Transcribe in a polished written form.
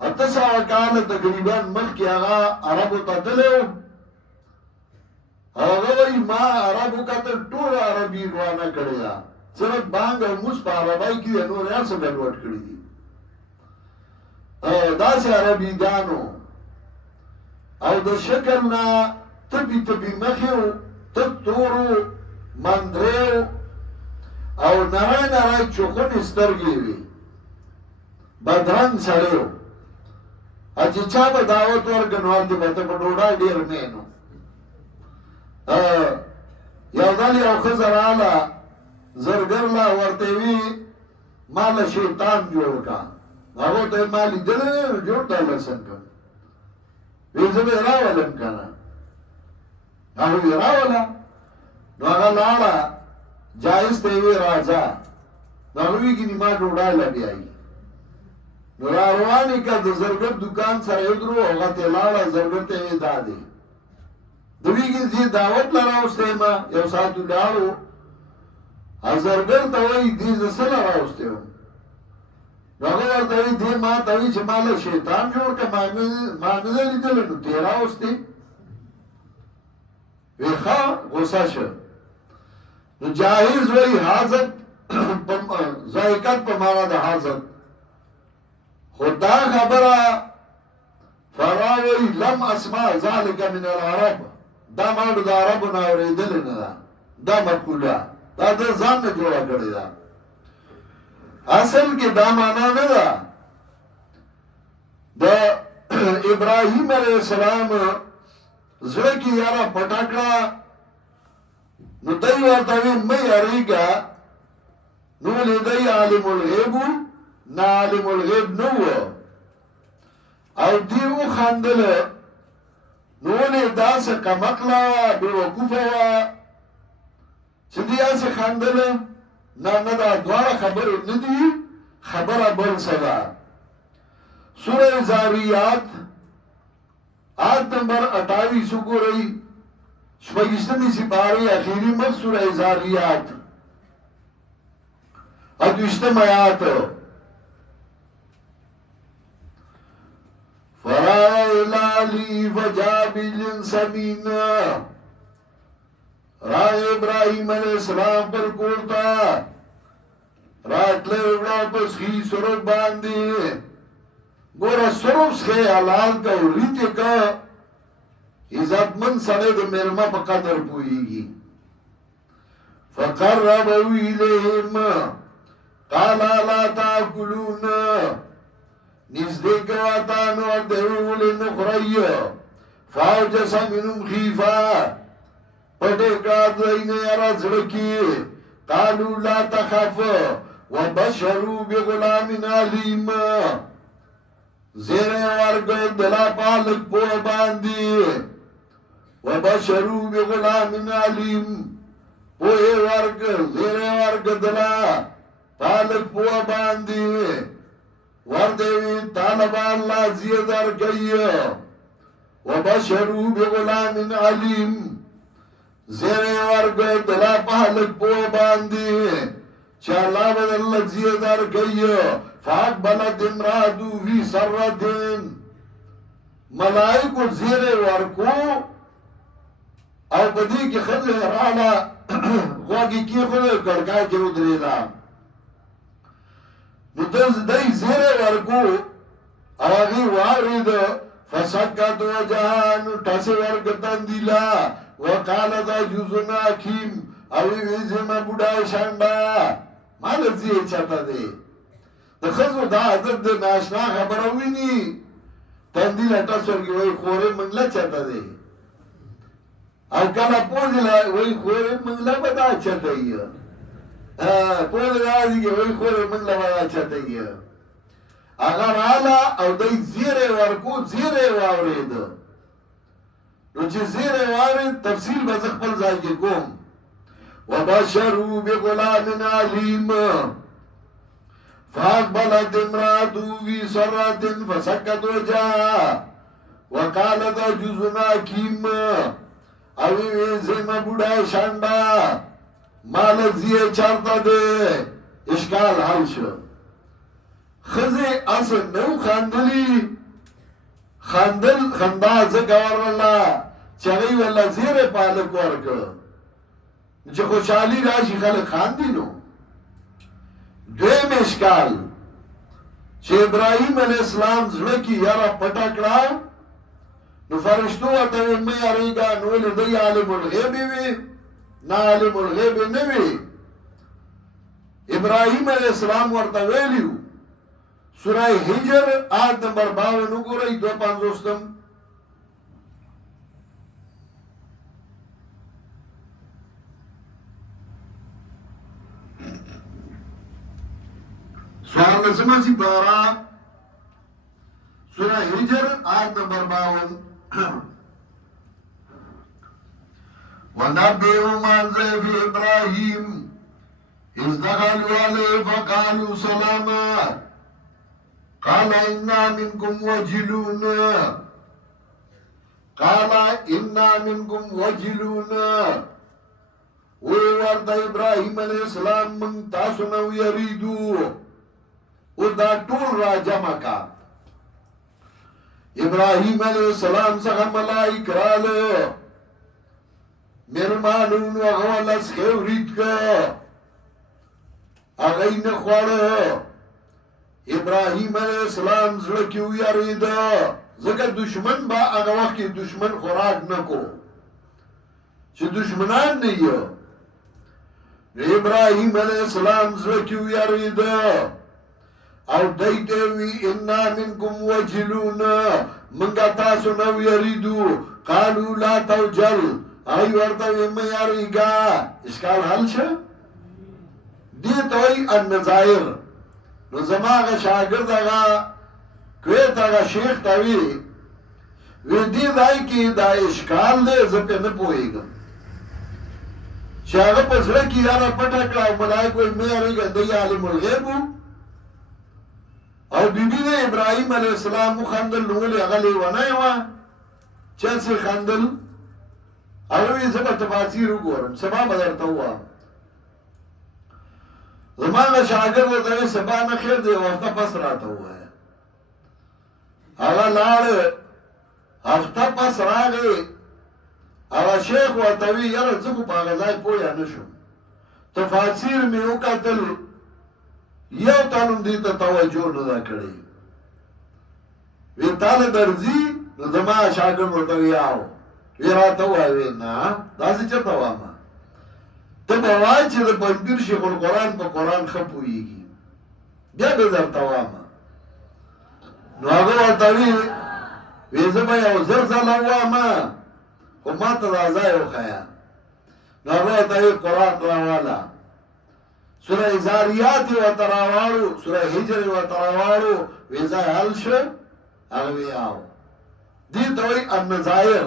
اته سوه کاله تقریبا مخکې هغه عربو ته تللی و. هغه وایي ما عربو کتل ټوله عربي روانه کړې ده، صرف بانګ او موس په عربۍ کې یې نور هر څه ګډوډ کړي دي. داسې عربیګانو او د شکل نه تپي تپي مخې و، تک تورو مندریو او نری نری چوخونې سترګې وي، بدرنګ سړی و. چې چا به دعوت ورکړ نو هلته به ته په ډوډۍ ډېر مین و. یو ځل یو ښځه راغله زرګر له ورته وي ما له شیطان جوړ کا. هغه ته یې ما لیدلی دی نو جوړ درله څنګه وی زه به یې راولم که نه. هغه یې راوله نو هغه لاړه جایز ته یې وی راځه. نو هغه وی ګینې ما ډوډۍ له بیایي. نو را روانې که د زرګر دوکان سره یې درو هغه ته یې لاړه زرګر ته یې دا دی د ویګي دې دعوت له راوستی ما یو ساعت ولاړو. زرګر ته وایي دې زه څه له راوستی وم. نو هغه ورته وایي دې ما ته وایي چې ما له شیطان جوړ که ما نه ده لیدلی نو دې راوستی. وی ښه غوسه شه. نو جاهز وایي حاضر ذایقت په معنا د حاضر. خو دا خبره فراوی لم اسمع ذالک من العرب، دا ماړو د عربو نه اورېدلې نه ده، دا مقوله دا د ځان نه جوړه کړې ده. اصل کې دا معنا نه ده. د ابراهیم علیه السلام زړه کې یاره پټه کړه نو دی ورته وی مه یریږه. نو ولې دی عالم الغیب نه عالم الغیب نه و او دی وخندله. نو ولې داسې کمقله وه بېوقوفه وه چې دی هسې خندله. نه نه دا دواړه خبرې نه دي، خبره بل څه ده. سوره زاریات آیت نمبر 28 وګورئ، شپږیشتمې سپارې اخیري مخ سوره زاریات 28 آیات. فرائلالی وجابل سمین را ابراہیم علیہ السلام پر کورتا راتلے اگڑا پس خی سرب باندی. گورا سرب سخے حلال کا و ریتے کا عزت من سڑے دو مرما پا قدر پوئی گی. فقربو الیہم قالا لا تاکلون نزدیک واتانو اردهولی نخرئی فاوجسا منم خیفا پٹکات دینی ارزلکی قالو لا تخف وبشرو بغلام علیم زیر ورگ دلا پالک پو باندی وبشرو بغلام علیم پوئے ورگ زیر ورگ دلا پالک پو باندی وردوی طالب اللہ زیدر گئی وبشرو بغلام علیم زیر ورگ دلا پالک پو باندی چالا بدل زیدر گئی فاق بلد امرادو فی سردین ملائکو زیر ورکو او بدی کی خد رانا خواگی کی خود گرگاہ کی ادری دا نو دی زیر ورکو آغی وارد فسکت وجهان ٹس ورکتن دیلا وقالتا جوزنا کیم اوی ویزم بودای شنڈا مالت زیر چتا دے دخزو دا عدد دے ناشنا خبروی نی تندیل ٹس ورکی وی خوری منگلا چتا دے او کنا پوزیلا وی خوری منگلا بدا چتا ہی پوز رازی که وی خوری منگلا بدا چتا ہی اگر آلا او دی زیر ورکو زیر واورید نو چه زیر وارد تفصیل بز خپل ځای کې کوم. وبشرو بغلام علیم فاقبلت امرأته في سرة فسكت وجهها وقالت عجوز حكيم اوی ویزم بوډا شانډا مال زیه چارتا دے اشکال حل شو. خزه اصل نو خاندلی خاندل خندا زګور الله چغی ولا زیر پالک ورک چې خوشحالي راشي خلک خاندي نو دویم اشکال چې ابراهیم علیہ السلام زړه کې یاره پټه کړه نو فرشتو ورته مې یاریږه نو له دی عالم الغیب وي نه عالم الغیب نه وي ابراهیم علیہ السلام ورته ویلیو سورہ حجر آیت نمبر 52 وګورئ 250 سوال نسمه سی پارا سورہ حجر آیت نمبر 52 وَنَبِّئُهُمْ عَنْ ضَيْفِ إِبْرَاهِيمَ إِذْ دَخَلُوا عَلَيْهِ فَقَالُوا سَلَامًا قَالَ إِنَّا مِنْكُمْ وَجِلُونَ وی ورد ابراہیم علیہ السلام من تاسو نو یریدو او دا ټول را جمع کا ابراہیم علیہ السلام څخه ملائک راله مرمانون وغولس خیورید که اغین خواره ابراهیم علیہ السلام زلکی ویارید زکر دشمن با اغا وقت کی دشمن خوراک نکو چه دشمنان نیو ابراهیم علیہ السلام زلکی ویارید او دیتوی انا منکم وجلون منگا تاسو نو یریدو قالو لا توجل آئی ورطوی میاریگا اشکال حل شا دیتوی النظائر نو زماغ شاگرد آغا کویت آغا شیخ تاوی وی دید آئی که دا اشکال دے زپی نپوئی گا شاگرد پسرکی یارا پتکلا ملائکوی میاریگا دی عالم الغیبو او بی بی دے ابراہیم علیہ السلام خندل نولی اغلی ونائیوا چیسی خندل اغوی سبا تفاصیر گورم سبا بدرتا ہوا زمان شاگرد دوی سبا نخیر دی وقتا پس راتا ہوا ہے اغا لار ہفتا پس راگی اغا شیخ و توی یر زکو پا غزای پویا نشم تفاصیر میں اکتل یو تانم دیتا توجه ندا کری وی تال درزی زمان شاگرد دوی آو وی راتا ہوا ہے نا داسی چرتا ہوا ما تب آوائی چه ده پنبیر شیخ القرآن پا قرآن خپویگی بیا بیدر تواما نو آگو ورطوی ویزبا یو زرزل واما خو ما تا دازایو خیا نو آگو ورطوی قرآن راوالا سورہ ازاریات و تراوارو سورہ حجر و تراوارو ویزای حل شو اگوی آو دی توی النظائر